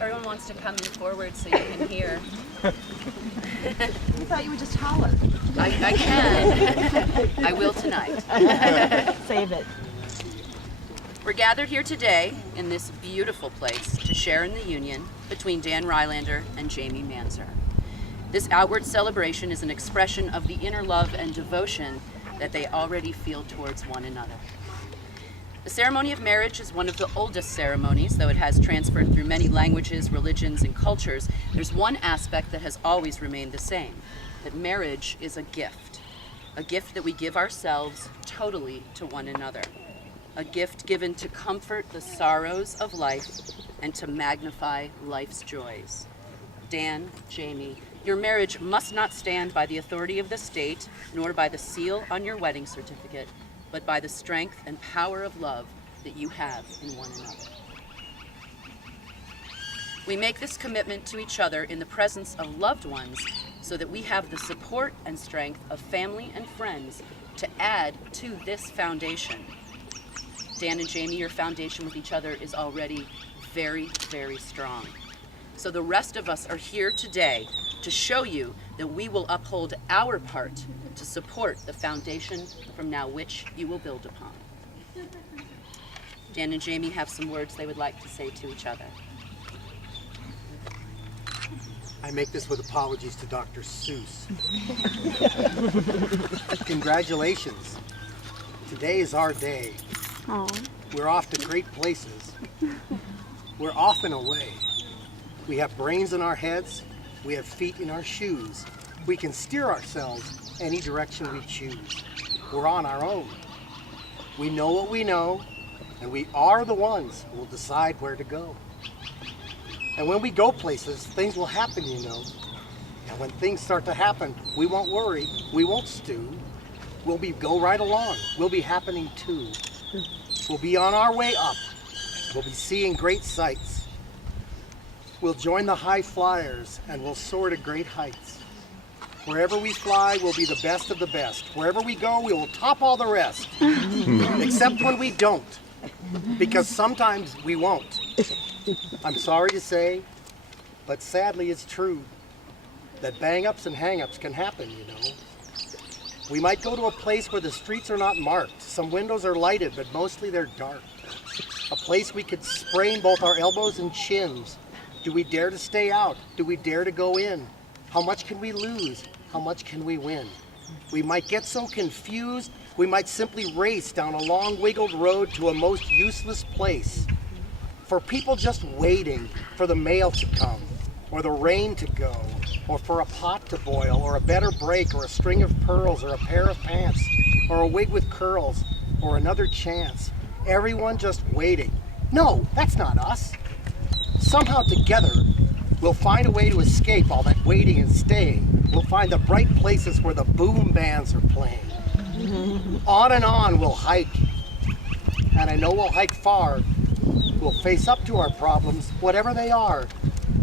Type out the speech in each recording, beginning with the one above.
Everyone wants to come forward so you can hear. We thought you would just holler. I can. I will tonight. Save it. We're gathered here today in this beautiful place to share in the union between Dan Rylander and Jamie Manser. This outward celebration is an expression of the inner love and devotion that they already feel towards one another. The ceremony of marriage is one of the oldest ceremonies, though it has transferred through many languages, religions, and cultures. There's one aspect that has always remained the same, that marriage is a gift that we give ourselves totally to one another, a gift given to comfort the sorrows of life and to magnify life's joys. Dan, Jamie, your marriage must not stand by the authority of the state, nor by the seal on your wedding certificate, but by the strength and power of love that you have in one another. We make this commitment to each other in the presence of loved ones so that we have the support and strength of family and friends to add to this foundation. Dan and Jamie, your foundation with each other is already very, very strong. So the rest of us are here today to show you that we will uphold our part to support the foundation from now which you will build upon. Dan and Jamie have some words they would like to say to each other. I make this with apologies to Dr. Seuss. Congratulations. Today is our day. Aww. We're off to great places. We're off and away. We have brains in our heads. We have feet in our shoes. We can steer ourselves any direction we choose. We're on our own. We know what we know, and we are the ones who will decide where to go. And when we go places, things will happen, you know. And when things start to happen, we won't worry, we won't stew. We'll go right along. We'll be happening too. We'll be on our way up. We'll be seeing great sights. We'll join the high flyers and we'll soar to great heights. Wherever we fly, we'll be the best of the best. Wherever we go, we will top all the rest. Except when we don't, because sometimes we won't. I'm sorry to say, but sadly it's true that bang-ups and hang-ups can happen, you know. We might go to a place where the streets are not marked. Some windows are lighted, but mostly they're dark. A place we could sprain both our elbows and chins. Do we dare to stay out? Do we dare to go in? How much can we lose? How much can we win? We might get so confused, we might simply race down a long wiggled road to a most useless place. For people just waiting for the mail to come, or the rain to go, or for a pot to boil, or a better break, or a string of pearls, or a pair of pants, or a wig with curls, or another chance. Everyone just waiting. No, that's not us. Somehow together, we'll find a way to escape all that waiting and staying. We'll find the bright places where the boom bands are playing. On and on we'll hike. And I know we'll hike far. We'll face up to our problems, whatever they are.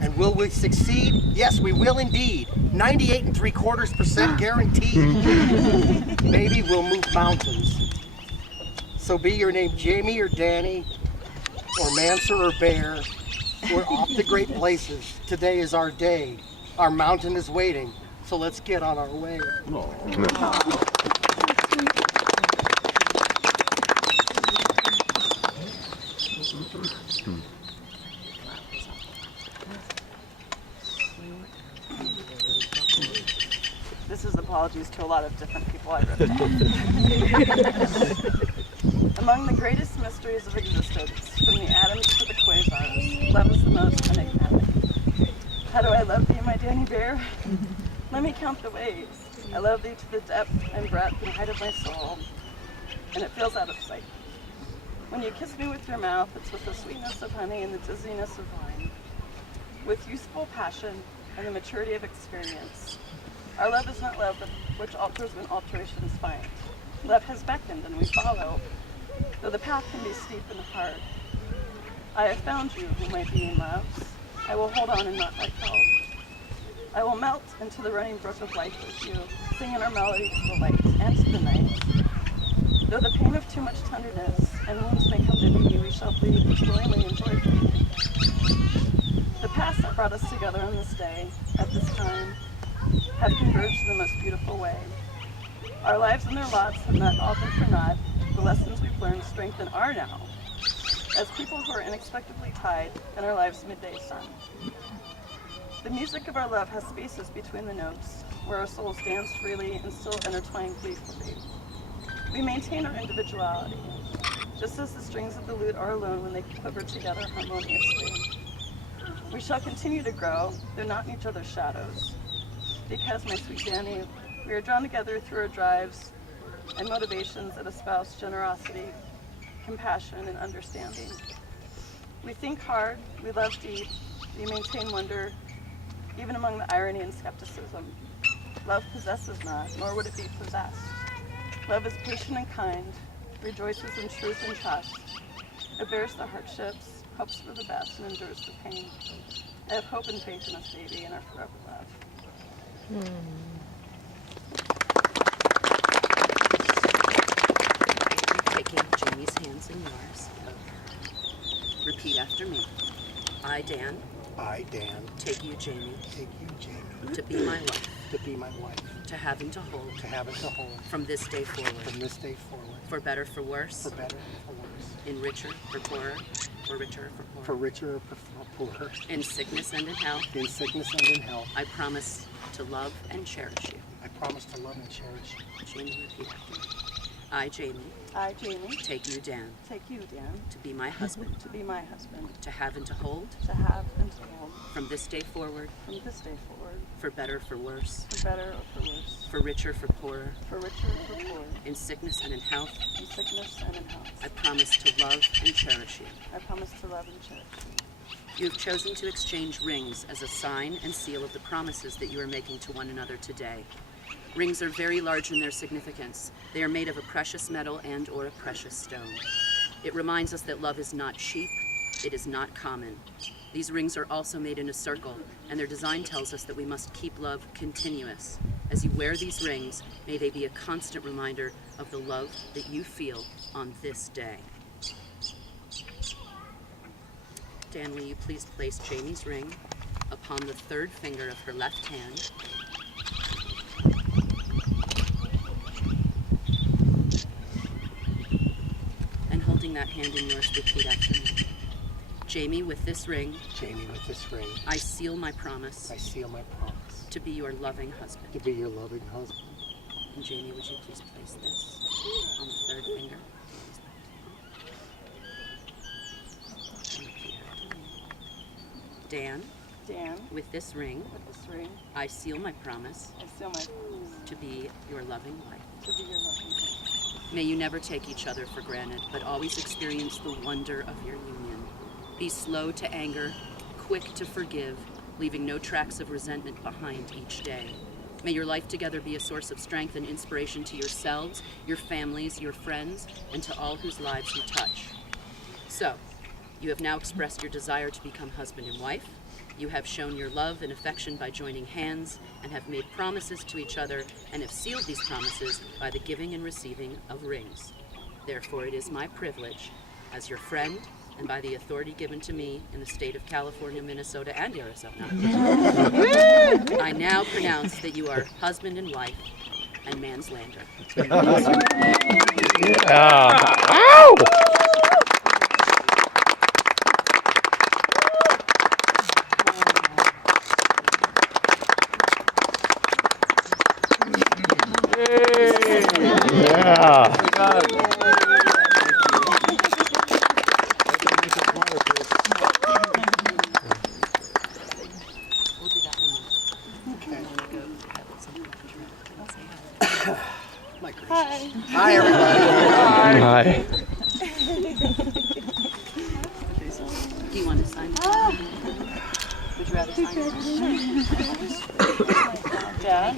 And will we succeed? Yes, we will indeed. 98.75% guaranteed. Maybe we'll move mountains. So be your name Jamie or Danny, or Manser or Bear. We're off to great places. Today is our day. Our mountain is waiting. So let's get on our way. This is apologies to a lot of different people I wrote. Among the greatest mysteries of existence, from the atoms to the quasars, love is the most enigmatic. How do I love thee, my Danny Bear? Let me count the ways. I love thee to the depth and breadth and height of my soul, and it feels out of sight. When you kiss me with your mouth, it's with the sweetness of honey and the dizziness of wine. with youthful passion and the maturity of experience. Our love is not love which alters when alterations find. Love has beckoned and we follow, though the path can be steep and hard. I have found you who might be in love. I will hold on and not let go. I will melt into the running brook of life with you, singing our melody to the light and to the night. Though the pain of too much tenderness and wounds may come to be, we shall bleed willingly and joyfully. The paths that brought us together on this day, at this time, have converged in the most beautiful way. Our lives and their lots have not all been for naught. The lessons we've learned strengthen our now, as people who are inexplicably tied in our lives' midday sun. The music of our love has spaces between the notes, where our souls dance freely and still intertwine gleefully. We maintain our individuality, just as the strings of the lute are alone when they quiver together harmoniously. We shall continue to grow, though not in each other's shadows, because, my sweet Danny, we are drawn together through our drives and motivations that espouse generosity, compassion, and understanding. We think hard, we love deep, we maintain wonder, even among the irony and skepticism. Love possesses not, nor would it be possessed. Love is patient and kind, rejoices in truth and trust. It bears the hardships, hopes for the best, and endures the pain. I have hope and faith in us, baby, and our forever love. Taking Jamie's hands in yours. Repeat after me. I, Dan, I, Dan, take you, Jamie, take you, Jamie, to be my wife, to be my wife, to have and to hold, to have and to hold, from this day forward, from this day forward, for better, for worse, for better and for worse, in richer, for poorer, for richer, for poorer, for richer or for poorer, in sickness and in health. in sickness and in health. I promise to love and cherish you. I promise to love and cherish you. Jamie, repeat after me. I, Jamie, I, Jamie, take you, Dan, take you, Dan, to be my husband, to be my husband, to have and to hold, to have and to hold, from this day forward, from this day forward, for better, for worse, for better or for worse, for richer, for poorer, for richer or for poorer, in sickness and in health. in sickness and in health. I promise to love and cherish you. I promise to love and cherish you. You have chosen to exchange rings as a sign and seal of the promises that you are making to one another today. Rings are very large in their significance. They are made of a precious metal and or a precious stone. It reminds us that love is not cheap, it is not common. These rings are also made in a circle, and their design tells us that we must keep love continuous. As you wear these rings, may they be a constant reminder of the love that you feel on this day. Dan, will you please place Jamie's ring upon the third finger of her left hand? And holding that hand in yours, repeat after me. Jamie, with this ring, Jamie, with this ring, I seal my promise I seal my promise to be your loving husband. to be your loving husband. And Jamie, would you please place this on the third finger? And repeat after me. Dan, Dan, with this ring, with this ring, I seal my promise I seal my promise to be your loving wife. to be your loving husband. May you never take each other for granted, but always experience the wonder of your union. Be slow to anger, quick to forgive, leaving no tracks of resentment behind each day. May your life together be a source of strength and inspiration to yourselves, your families, your friends, and to all whose lives you touch. So, you have now expressed your desire to become husband and wife. You have shown your love and affection by joining hands and have made promises to each other and have sealed these promises by the giving and receiving of rings. Therefore, it is my privilege, as your friend and by the authority given to me in the state of California, Minnesota, and Arizona, I now pronounce that you are husband and wife and Manslander. Ow! Yeah. We'll do that in a minute. I'm gonna go have something to drink and say hi. My gracious. Hi. Hi, everybody. Hi. Do you want to sign? Would you rather Yeah.